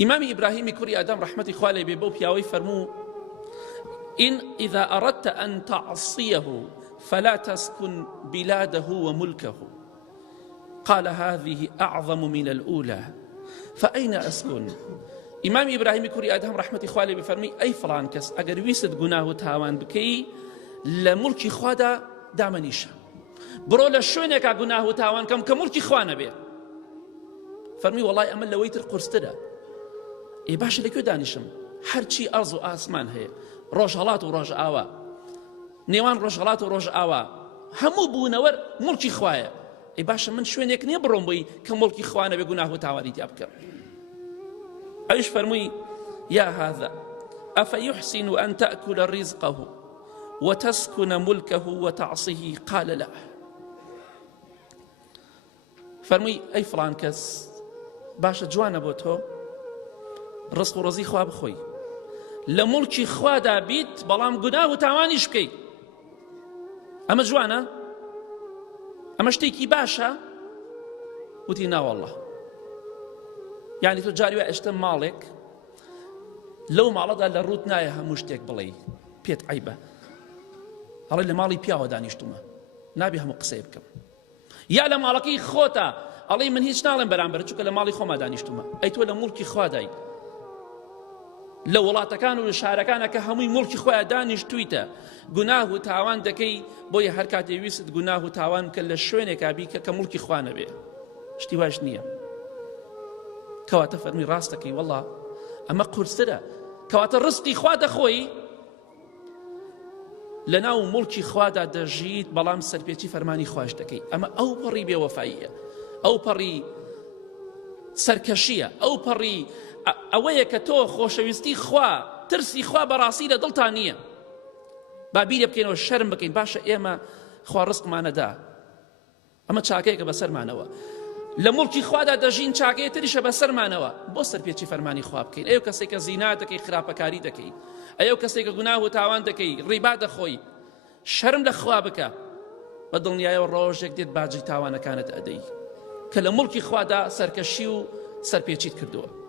ئیمامی ئیبراهیمی کوڕی ئادەم ڕەحمەتی خوا لێ بێ بەو پیاوەی فەرموو إن إذا أردت أن تعصيه فلا تسكن بلاده وملكه قال هذه أعظم من الأولى فأين أسكن إمام إبراهيم كوري آدم رحمة خوالي بفرمي أي فلان كس أجر ويسد جناه تاوان بكي لملك خوادا دامنيشا برو لشونك جناه تاوان كم كملك خوانا به فرمي والله أمل لويتر قرستدا إيه باش لكو دانشم هرچی ئەرز و ئاسمان هەیە ڕۆژهەڵات و ڕۆژ ئاوا نێوان ڕۆژهەڵات و ڕۆژ ئاوا هەموو بوونەوەر موڵکی خوایە ئەی باشە من شوێنێک نییە بڕۆم بۆی کە موڵکی خوا نەبێ گوناه و تاوانی تیا بکەم ئەویش فەرمووی یا هذا أفيحسن أن تأكل رزقه وتسكن ملكه وتعصيه قال لا فەرمووی ئەی فڵان کەس باشە جوانە بۆ تۆ ڕزق و ڕزی خوا بخۆی لە موڵکی خوادا بیت بەڵام گوناه و تاوانیش بکەیت ئەمە جوانە ئەمە شتێکی باشە وتی ناوەڵڵە یعنی تۆ جاری وای ئەشتە ماڵێک لەو ماڵەدا لە ڕوت نایە هەموو شتێک بڵێ پێت عیبە هەڵێ لە ماڵی پیاوە دانیشتومە نابێ هەموو قسەی بکەم یا لە ماڵەکەی خۆتە ئەڵێ من هیچ ناڵێم بەرامبەر چونکە لە ماڵی خۆما دانیشتومە ئەی تۆ لە موڵکی خوادای لە وڵاتەکان و لە شارەکانە کە هەمووی موڵکی خۆیان دانیشتوویتە گوناه و تاوان دەکەی بۆیە هەر کاتێ ویست گوناه و تاوان بکە لە شوێنێکا بی کە موڵکی خوا نەبێ شتی واش نییە کەواتە فەرمی ڕاستەکەی وەڵڵا ئەمە قورسرە کەواتە ڕزقی خوا دەخۆی لە ناو موڵکی خوادا دەژیت بەڵام سەرپێچی فەرمانی خوش دەکەی ئەمە ئەو پەڕی بێوەفاییە ئەو پەڕی سەرکەشیە ئەو پەڕی ئەوەیە کە تۆ خۆشەویستی خوا ترسی خوا بەڕاستی لە دڵتان نییە با بیرە بکەینەوە شەرم بکەین باشە ئێمە خوا ڕزقمانەدا ئەمە چاکەیەکە بەسەرمانەوە لە موڵکی خوادا دەژین چاکەیە تریشە بەسەرمانەوە بۆ سەرپێچی فەرمانی خوا بکەین ئەو کەسێک کە زینا دەکەی خراپەکاری دەکەی ئەو کەسێک کە گوناه و تاوان دەکەی ڕیبا دەخۆی شەرم لە خوا بکە بە دڵنیایەوە ڕۆژێک دێت باجی تاوانەکانت ئەدەی کە لە موڵکی خوادا سەرکەشی و سەرپێچیت کردووە